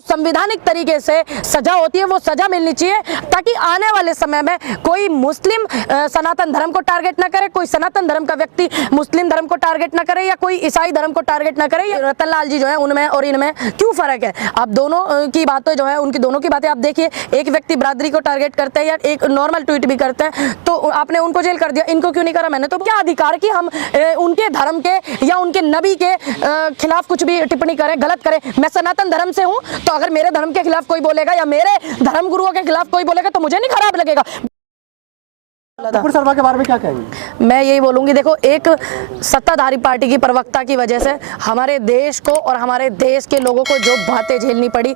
संवैधानिक तरीके से सजा होती है वो सजा मिलनी चाहिए, ताकि आने वाले समय में कोई मुस्लिम सनातन धर्म को टारगेट ना करे, कोई सनातन धर्म का व्यक्ति मुस्लिम धर्म को टारगेट ना करे, या कोई ईसाई धर्म को टारगेट ना करे। रतन लाल जी जो है उनमें और इनमें क्यों फर्क है? आप दोनों की बातें जो है उनकी दोनों की बातें आप देखिए, एक व्यक्ति बरादरी को टारगेट करते हैं या एक नॉर्मल ट्वीट भी करते हैं, तो आपने उनको जेल कर दिया, इनको क्यों नहीं करा? मैंने तो क्या अधिकार कि हम उनके धर्म के या उनके नबी के खिलाफ कुछ भी टिप्पणी करें, गलत करें। मैं सनातन धर्म से हूं, तो अगर मेरे धर्म के खिलाफ कोई बोलेगा या मेरे धर्म गुरुओं के खिलाफ कोई बोलेगा तो मुझे नहीं खराब लगेगा। नुपुर शर्मा के बारे में क्या कहेंगे? मैं यही बोलूंगी, देखो, एक सत्ताधारी पार्टी की प्रवक्ता की वजह से हमारे देश को और हमारे देश के लोगों को जो बातें झेलनी पड़ी,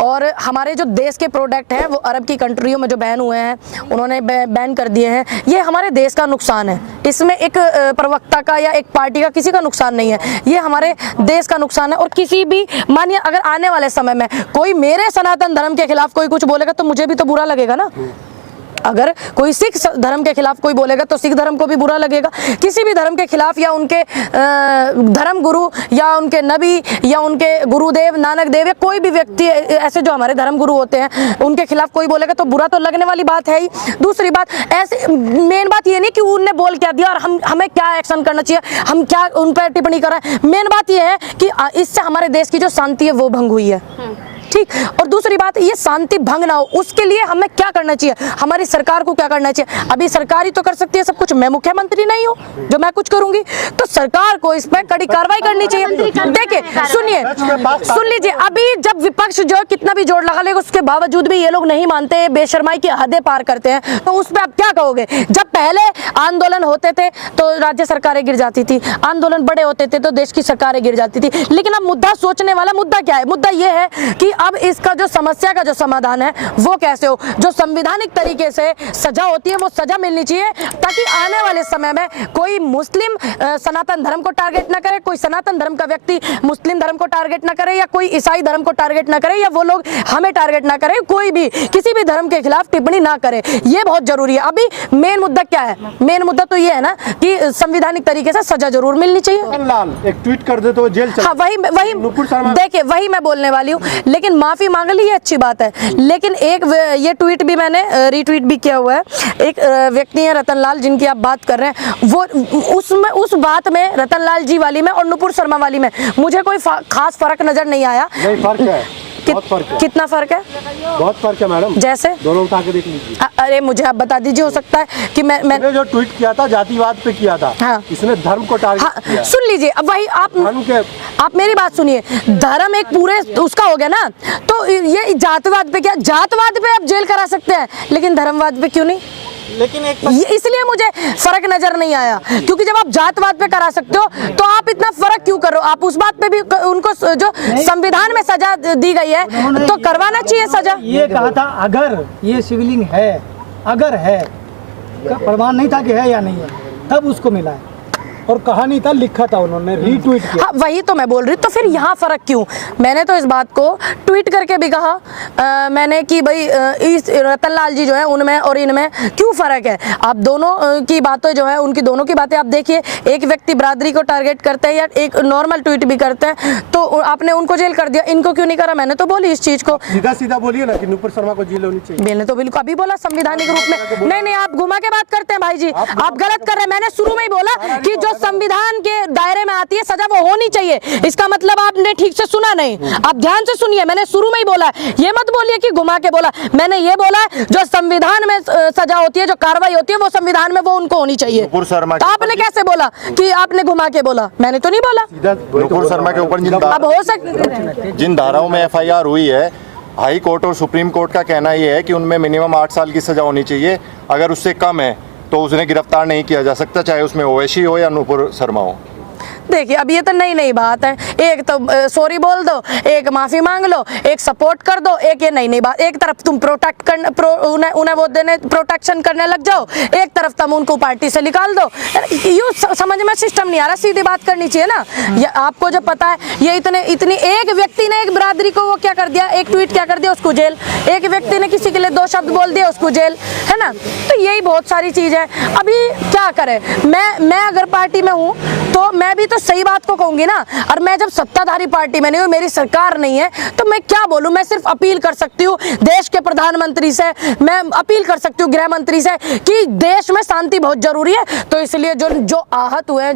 और हमारे जो देश के प्रोडक्ट हैं वो अरब की कंट्रियों में जो बैन हुए हैं, उन्होंने बैन कर दिए हैं, ये हमारे देश का नुकसान है। इसमें एक प्रवक्ता का या एक पार्टी का किसी का नुकसान नहीं है, ये हमारे देश का नुकसान है। और किसी भी, मानिए अगर आने वाले समय में कोई मेरे सनातन धर्म के खिलाफ कोई कुछ बोलेगा तो मुझे भी तो बुरा लगेगा ना। अगर कोई सिख धर्म के खिलाफ कोई बोलेगा तो सिख धर्म को भी बुरा लगेगा। किसी भी धर्म के खिलाफ या उनके धर्म गुरु या उनके नबी या उनके गुरुदेव नानक देव या कोई भी व्यक्ति ऐसे जो हमारे धर्म गुरु होते हैं उनके खिलाफ कोई बोलेगा तो बुरा तो लगने वाली बात है ही। दूसरी बात, ऐसे मेन बात ये नहीं कि उनने बोल क्या दिया और हमें क्या एक्शन करना चाहिए, हम क्या उन पर टिप्पणी कर रहे हैं। मेन बात ये है कि इससे हमारे देश की जो शांति है वो भंग हुई है, ठीक। और दूसरी बात, ये शांति भंग ना हो उसके लिए हमें क्या करना चाहिए, हमारी सरकार को क्या करना चाहिए? अभी सरकार ही तो कर सकती है सब कुछ, मैं मुख्यमंत्री नहीं हूँ जो मैं कुछ करूंगी, तो सरकार को इस पर कड़ी कार्रवाई करनी चाहिए। देखिए, सुनिए, सुन लीजिए, अभी जब विपक्ष जो कितना भी जोर लगा लेगा उसके बावजूद भी ये लोग नहीं मानते, बेशर्माई की हदें पार करते हैं, तो उस पर आप क्या कहोगे? जब पहले आंदोलन होते थे तो राज्य सरकारें गिर जाती थी, आंदोलन बड़े होते थे तो देश की सरकारें गिर जाती थी, लेकिन अब मुद्दा सोचने वाला मुद्दा क्या है? मुद्दा ये है कि अब इसका जो समस्या का जो समाधान है वो कैसे हो, जो संवैधानिक तरीके से सजा होती है वो सजा मिलनी चाहिए, ताकि आने वाले समय में कोई मुस्लिम सनातन धर्म को टारगेट ना करे, कोई सनातन धर्म का व्यक्ति मुस्लिम धर्म को टारगेट ना करे, या कोई ईसाई धर्म को टारगेट ना करे, या वो लोग हमें टारगेट ना करे, कोई भी किसी भी धर्म के खिलाफ टिप्पणी ना करे। ये बहुत जरूरी है। अभी मेन मुद्दा क्या है? मेन मुद्दा तो ये है ना कि संवैधानिक तरीके से सजा जरूर मिलनी चाहिए। लाल एक ट्वीट कर दे तो जेल चले। हाँ, वही देखिए, वही मैं बोलने वाली हूँ। लेकिन माफी मांग ली, ये अच्छी बात है, लेकिन एक ये ट्वीट भी मैंने रीट्वीट भी किया हुआ है। एक व्यक्ति है रतन लाल जिनकी आप बात कर रहे हैं, वो उसमें उस बात में रतन लाल जी वाली में और नुपुर शर्मा वाली में मुझे कोई खास फर्क नजर नहीं आया। नहीं, फर्क है, बहुत फर्क है। कितना फर्क है? बहुत फर्क है मैडम। जैसे दोनों उठा के देख लीजिए। अरे मुझे आप बता दीजिए, हो सकता है कि मैंने जो ट्वीट किया था जातिवाद पे किया था। हाँ। इसने धर्म को टारगेट किया। सुन लीजिए, अब वही आप मेरी बात सुनिए, धर्म एक पूरे उसका हो गया ना, तो ये जातवाद पे क्या, जातवाद पे आप जेल करा सकते हैं लेकिन धर्मवाद पे क्यों नहीं? लेकिन इसलिए मुझे फर्क नजर नहीं आया, क्योंकि जब आप जातवाद पे करा सकते हो तो आप इतना फर्क क्यों करो? आप उस बात पे भी उनको जो संविधान में सजा दी गई है तो करवाना चाहिए सजा। ये कहा था अगर ये शिवलिंग है, अगर है, प्रमाण नहीं था कि है या नहीं है, तब उसको मिला है, और कहा नहीं था, लिखा था, उन्होंने रीट्वीट किया। हाँ, वही तो मैं बोल रही, तो फिर यहाँ फर्क क्यों? मैंने तो इस बात को ट्वीट करके भी कहा मैंने कि भाई इस रतन लाल जी जो है उनमें और इनमें क्यों फर्क है? आप दोनों की बातें जो है उनकी दोनों की बातें आप देखिए, एक व्यक्ति बरादरी को टारगेट करते हैं या एक नॉर्मल ट्वीट भी करते हैं, तो आपने उनको जेल कर दिया, इनको क्यों नहीं करा? मैंने तो बोली इस चीज को, सीधा सीधा बोलिए ना कि नुपुर शर्मा को जेल होनी चाहिए। मैंने तो बिल्कुल अभी बोला संवैधानिक रूप में। नहीं, आप घुमा के बात करते हैं भाई जी, आप गलत कर रहे हैं। मैंने शुरू में ही बोला कि जो संविधान के दायरे में आती है सजा वो होनी चाहिए। इसका मतलब आपने ठीक से सुना नहीं, आप ध्यान से सुनिए। मैंने शुरू में ही बोला, ये मत बोलिए कि घुमा के बोला। मैंने ये बोला जो संविधान में सजा होती है, जो कार्रवाई होती है वो संविधान में वो उनको होनी चाहिए। तो आपने कैसे बोला कि आपने घुमा के बोला? मैंने तो नहीं बोला। नुपुर शर्मा के ऊपर अब हो सकता जिन धाराओं में FIR हुई है, हाई कोर्ट और सुप्रीम कोर्ट का कहना यह है कि उनमें मिनिमम 8 साल की सजा होनी चाहिए। अगर उससे कम है तो उसे गिरफ्तार नहीं किया जा सकता, चाहे उसमें ओवैसी हो या नुपुर शर्मा हो। देखिए, अब ये तो नई बात है, एक तो सॉरी बोल दो, एक माफी मांग लो, एक सपोर्ट कर दो, एक ये नई बात। एक तरफ तुम उन्हें वो देने प्रोटेक्शन करने लग जाओ, एक तरफ तुम उनको पार्टी से निकाल दो। यूँ समझ में सिस्टम नहीं आ रहा, सीधी बात करनी चाहिए ना। ये आपको जब पता है, ये इतनी एक व्यक्ति ने एक बरादरी को वो क्या कर दिया, एक ट्वीट क्या कर दिया, उसको जेल। एक व्यक्ति ने किसी के लिए 2 शब्द बोल दिया, उसको जेल, है ना। तो यही बहुत सारी चीज है। अभी क्या करें, मैं अगर पार्टी में हूँ तो मैं भी तो सही बात को कहूंगी ना। और मैं जब सत्ताधारी पार्टी में नहीं हूँ, मेरी सरकार नहीं है, तो मैं क्या बोलूं। मैं सिर्फ अपील कर सकती हूँ देश के प्रधानमंत्री से, मैं अपील कर सकती हूँ गृह मंत्री से कि देश में शांति बहुत जरूरी है। तो इसलिए जो आहत हुए हैं,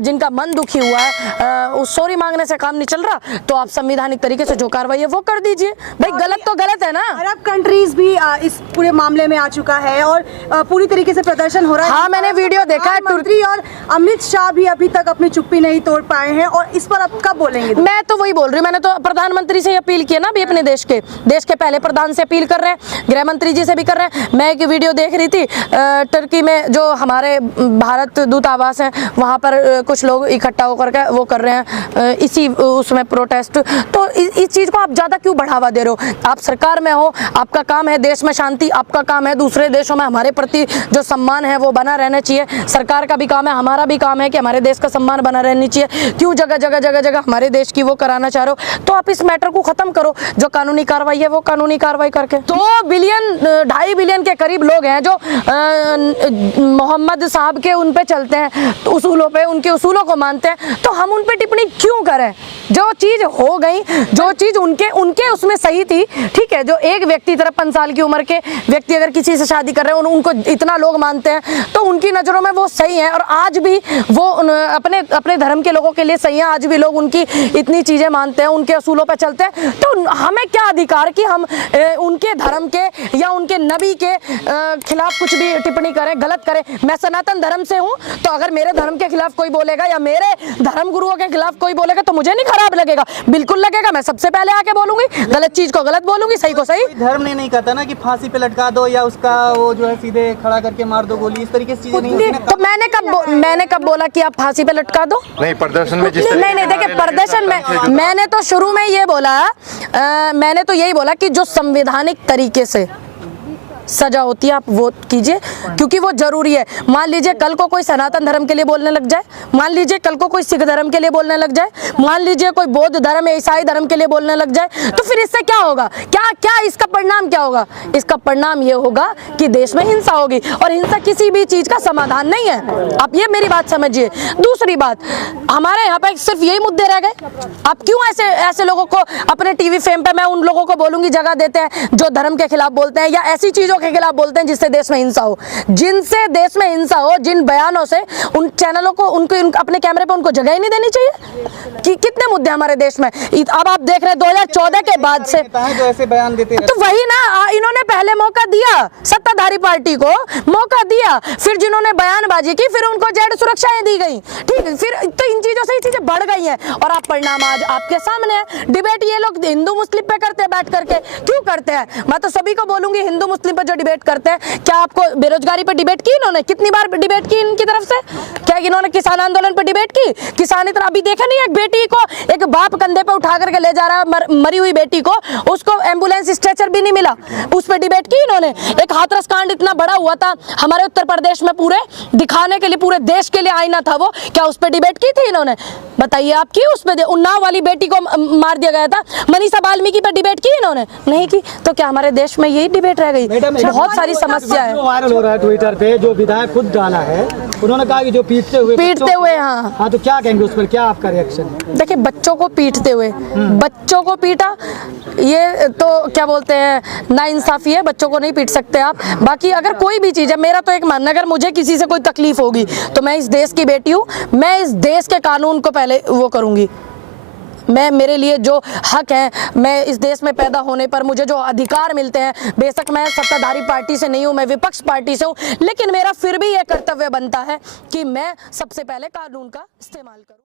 जिनका मन दुखी हुआ है, उस सॉरी मांगने से काम नहीं चल रहा। तो आप संवैधानिक तरीके से जो कार्रवाई है वो कर दीजिए भाई। गलत तो गलत है ना। अरब कंट्रीज भी इस पूरे मामले में आ चुका है और पूरी तरीके से प्रदर्शन हो रहा है। हाँ, मैंने वीडियो देखा है। मंत्री और अमित शाह भी अभी तक अपनी चुप्पी नहीं तोड़ पाए हैं और इस पर अब कब बोलेंगे? मैं तो वही बोल रही हूँ, मैंने तो प्रधानमंत्री से अपील की है ना अभी, अपने देश के पहले प्रधान से अपील कर रहे हैं, गृह मंत्री जी से भी कर रहे हैं। मैं एक वीडियो देख रही थी, टर्की में जो हमारे भारत दूतावास है वहाँ पर कुछ लोग इकट्ठा होकर के वो कर रहे हैं इसी उसमें प्रोटेस्ट। तो इस चीज़ को आप ज़्यादा क्यों बढ़ावा दे रहे हो? आप सरकार में हो, आपका काम है देश में शांति, आपका काम है दूसरे देशों में हमारे प्रति जो सम्मान है वो बना रहना चाहिए। सरकार का भी काम है, हमारा भी काम है कि हमारे देश का सम्मान बना रहनी चाहिए। क्यों जगह जगह हमारे देश की वो कराना चाह रहे हो? तो आप इस मैटर को खत्म करो, जो कानूनी कार्रवाई है वो कानूनी कार्रवाई करके। 2 बिलियन के करीब लोग हैं जो मोहम्मद साहब के उन पे चलते हैं, तो उसूलों पे, उनके उसूलों को मानते हैं। तो हम उन पे टिप्पणी क्यों करें? जो चीज हो गई, जो चीज उनके उसमें सही थी, ठीक है। जो एक व्यक्ति 53 साल की उम्र के व्यक्ति अगर किसी से शादी कर रहे हैं, उनको इतना लोग मानते हैं, तो उनकी नजरों में वो सही है और आज भी वो अपने धर्म के लोगों के लिए सही है। आज भी लोग उनकी इतनी चीजें मानते हैं, उनके असूलों पर चलते हैं। तो हमें क्या अधिकार कि हम उनके धर्म के या उनके नबी के खिलाफ कुछ भी टिप्पणी करें, गलत करें? मैं सनातन धर्म से हूँ, तो अगर मेरे धर्म के खिलाफ कोई बोलेगा या मेरे धर्म गुरुओं के खिलाफ कोई बोलेगा तो मुझे नहीं खराब लगेगा? बिल्कुल लगेगा। मैं सबसे पहले आके बोलूंगी, गलत चीज को गलत बोलूंगी, सही को सही। धर्म ने नहीं कहता ना कि फांसी पे लटका दो या उसका वो जो है सीधे खड़ा करके मार दो गोली, इस तरीके से चीजें नहीं। तो मैंने कब बोला कि आप फांसी पे लटका दो? नहीं, प्रदर्शन में जिस नहीं देखिए, प्रदर्शन में मैंने तो शुरू में ये बोला, मैंने तो यही बोला कि जो संवैधानिक तरीके से सजा होती है आप वो कीजिए, क्योंकि वो जरूरी है। मान लीजिए कल को कोई सनातन धर्म के लिए बोलने लग जाए, मान लीजिए कल को कोई सिख धर्म के लिए बोलने लग जाए, मान लीजिए कोई बौद्ध धर्म या ईसाई धर्म के लिए बोलने लग जाए, तो फिर इससे क्या होगा? क्या इसका परिणाम क्या होगा? इसका परिणाम ये होगा कि देश में हिंसा होगी, और हिंसा किसी भी चीज का समाधान नहीं है। आप ये मेरी बात समझिए। दूसरी बात, हमारे यहाँ पे सिर्फ यही मुद्दे रह गए। आप क्यों ऐसे लोगों को अपने टीवी फेम पे, मैं उन लोगों को बोलूंगी, जगह देते हैं जो धर्म के खिलाफ बोलते हैं या ऐसी चीजों के खिलाफ बोलते हैं जिससे देश में हिंसा हो, जिनसे देश में हिंसा हो, जिन बयानों से उन चैनलों को अपने कैमरे पे उनको जगह ही नहीं देनी चाहिए। कि कितने मुद्दे हमारे देश में अब आप देख रहे हैं 2014 के बाद से जो ऐसे बयान देते हैं, तो वही ना, इन्होंने पहले मौका दिया, सत्ताधारी पार्टी को मौका दिया, फिर जिन्होंने बयानबाजी की फिर उनको जेड सुरक्षाएं दी गई, ठीक है। फिर तो इन चीजों से ही चीजें बढ़ गई हैं और आप परिणाम आज आपके सामने है। डिबेट ये लोग हिंदू मुस्लिम पे करते हैं, बैठ करके क्यों करते हैं? मैं तो सभी को बोलूंगी, हिंदू मुस्लिम पे जो डिबेट करते हैं, क्या आपको बेरोजगारी पे डिबेट की इन्होंने? कितनी बार डिबेट की इनकी तरफ से? क्या इन्होंने किसान आंदोलन पे डिबेट की? किसान इतना अभी देखा नहीं, एक बेटी को एक बाप कंधे पे उठा करके ले जा रहा है, मरी हुई बेटी को, उसको एम्बुलेंस स्ट्रेचर भी नहीं मिला, उस पर डिबेट की इन्होंने। एक हाथरस कांड इतना बड़ा हुआ था हमारे उत्तर प्रदेश में, पूरे दिखाने के लिए, पूरे देश के लिए आईना था वो, क्या उस पर डिबेट की थी इन्होंने? बताइए आप की उस पर? उन्नाव वाली बेटी को मार दिया गया था, मनीषा वाल्मीकि पर डिबेट की इन्होंने? नहीं की। तो क्या हमारे देश में यही डिबेट रह गई? बहुत सारी समस्या है। वायरल हो रहा है ट्विटर पे, जो विधायक खुद डाला है, उन्होंने कहा कि जो पीटते हुए, हाँ, तो क्या कहेंगे उस पर? क्या आपका रिएक्शन? देखिए, बच्चों को पीटते हुए, बच्चों को पीटा, ये तो क्या बोलते हैं, नाइंसाफी है। बच्चों को नहीं पीट सकते आप। बाकी अगर कोई भी चीज़ है, मेरा तो एक मानना, अगर मुझे किसी से कोई तकलीफ होगी तो मैं इस देश की बेटी हूँ, मैं इस देश के कानून को पहले वो करूँगी। मेरे लिए जो हक है, मैं इस देश में पैदा होने पर मुझे जो अधिकार मिलते हैं, बेशक मैं सत्ताधारी पार्टी से नहीं हूँ, मैं विपक्ष पार्टी से हूँ, लेकिन मेरा फिर भी ये कर्तव्य बनता है कि मैं सबसे पहले कानून का इस्तेमाल करूँ।